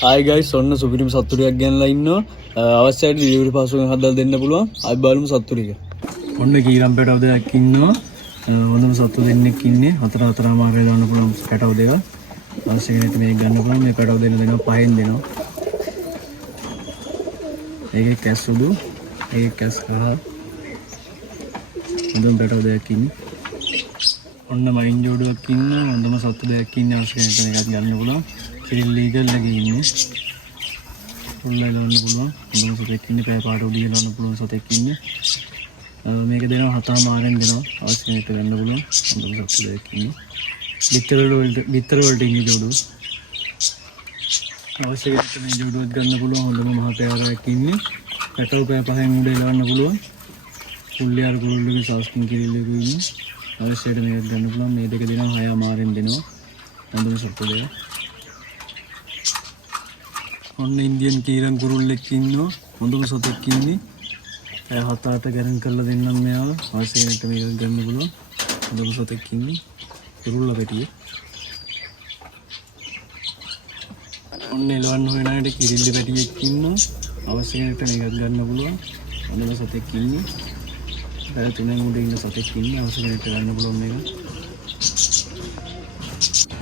Hi guys, ඔන්න සුපිරිම සතුටුයක් ගෙනලා ඉන්නවා. අවශ්‍යයි ඩිලිවරි පාසුවෙන් හදලා දෙන්න පුළුවන්. අපි බලමු සතුටු ටික. ඔන්න කීරම් පැටව දෙකක් ඉන්නවා. හොඳම සතුටු දෙන්නෙක් ඉන්නේ. හතර මාර්ගය දාන්න පුළුවන් පැටව දෙක. අවශ්‍ය කෙනෙක් මේක ගන්න පුළුවන්. මේ පැටව දෙනවා 5න් දෙනවා. ඒකේ කැස් සුදු, ඒකේ කැස් කහ. හොඳම පැටව දෙකක් ඉන්නේ. ඔන්න මයින් ජෝඩුවක් ඉන්නවා. හොඳම සතුටු දෙකක් ඉන්නේ. අවශ්‍ය කෙනෙක් මේකත් ගන්න පුළුවන්. ඉල්ලීගල් එකේ ඉන්නේ. උල්ලලා ලවන්න පුළුවන්. හොඳම සතෙක් ඉන්නේ. පය පාට උඩිය ලවන්න පුළුවන් සතෙක් ඉන්නේ. මේක දෙනවා 7 මාරෙන් දෙනවා. අවශ්‍ය කෙනෙක්ට ගන්න පුළුවන්. හොඳම සතෙක් දෙකක් ඉන්නේ. බිත්තර වලට ඉන්නේ ජෝඩුව. අවශ්‍ය කෙනෙක්ට මේ ජෝඩුවත් ගන්න පුළුවන්. හොඳම මහ පෑවරයක් ඉන්නේ. පැටව පය පහෙන් උඩ ලවන්න පුළුවන්. උල්ලියාර කුරුල්ලගේ සාස්කින් කිරිල්ලක ඉන්නේ. අවශ්‍යයට මේක ගන්න පුළුවන්. මේ දෙක දෙනවා 6 මාරෙන් දෙනවා. හොඳම සතෙක් දෙක. ඔන්න ඉන්දියන් කීරම් කුරුල්ලෙක් ඉන්නවා. හොඳම සතෙක් ඉන්නේ. 7-8 ගණන් කරලා දෙන්නම් මෙයාව. අවශ්‍ය කෙනෙක්ට මේක ගන්න පුළුවන්. හොඳම සතෙක් ඉන්නේ. කුරුල්ල පැටිය. ඔන්න එලවන්න හොයන අයට කිරිල්ල පැටියෙක් ඉන්නවා. අවශ්‍ය කෙනෙක්ට මේක ගන්න පුළුවන්. හොඳම සතෙක් ඉන්නේ. පැය 3න් උඩ ඉන්න සතෙක් ඉන්නේ. අවශ්‍ය කෙනෙක්ට ගන්න පුළුවන් මේක.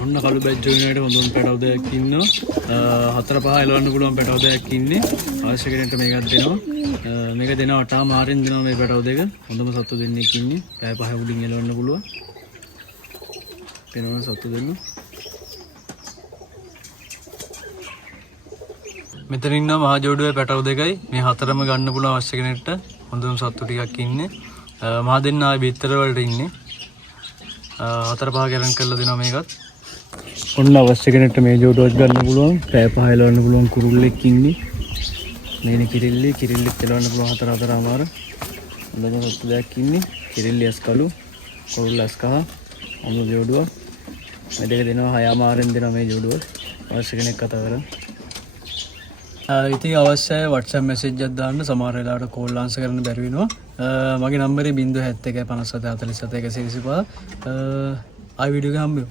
ඔන්න කළු බැජ් වෙනට හොඳම පැටව දෙකක් ඉන්නවා. 4-5 එලවන්න පුළුවන් පැටව දෙකක් ඉන්නේ. අවශ්‍ය කෙනෙක්ට මේකක් දෙනවා. මේක දෙනවා 8 මාරෙන් දෙනවා මේ පැටව දෙක. හොඳම සත්තු දෙන්නෙක් ඉන්නේ. පැය 5 උඩින් එලවන්න පුළුවන්. දෙනවා සත්තු දෙන්න. මෙතන ඉන්න මහ ජෝඩුවේ පැටව දෙකයි. මේ හතරම ගන්න පුළුවන් අවශ්‍ය කෙනෙක්ට. හොඳම සත්තු ටිකක් ඉන්නේ. මහ දෙන්න ආයේ බිත්තර වලට ඉන්නේ. 4-5 ගණන් කරලා දෙනවා මේකත්. ඔන්න අවශ්‍ය කෙනෙක්ට මේ ජෝඩුවත් ගන්න පුළුවන්. පැය 5 එලවන්න පුළුවන් කුරුල්ලෙක් ඉන්නේ. මේනේ කිරිල්ලෙත් එලවන්න පුළුවන් 4 මාර. හොඳම සත්තු දෙකක් ඉන්නේ. කිරිල්ල ඇස් කළු, කුරුල්ල ඇස් කහ. අමුතු ජෝඩුව. මේ දෙක දෙනවා 6 මාරෙන් දෙනවා මේ ජෝඩුව. අවශ්‍ය කෙනෙක් කතා කරන්න. ඉතින් අවශ්‍යයි WhatsApp message එකක් දාන්න. සමහර වෙලාවට call answer කරන්න බැරි වෙනවා. මගේ නම්බරේ 071 57 47 125. ආයි වීඩියෝ එක හම්බෙමු.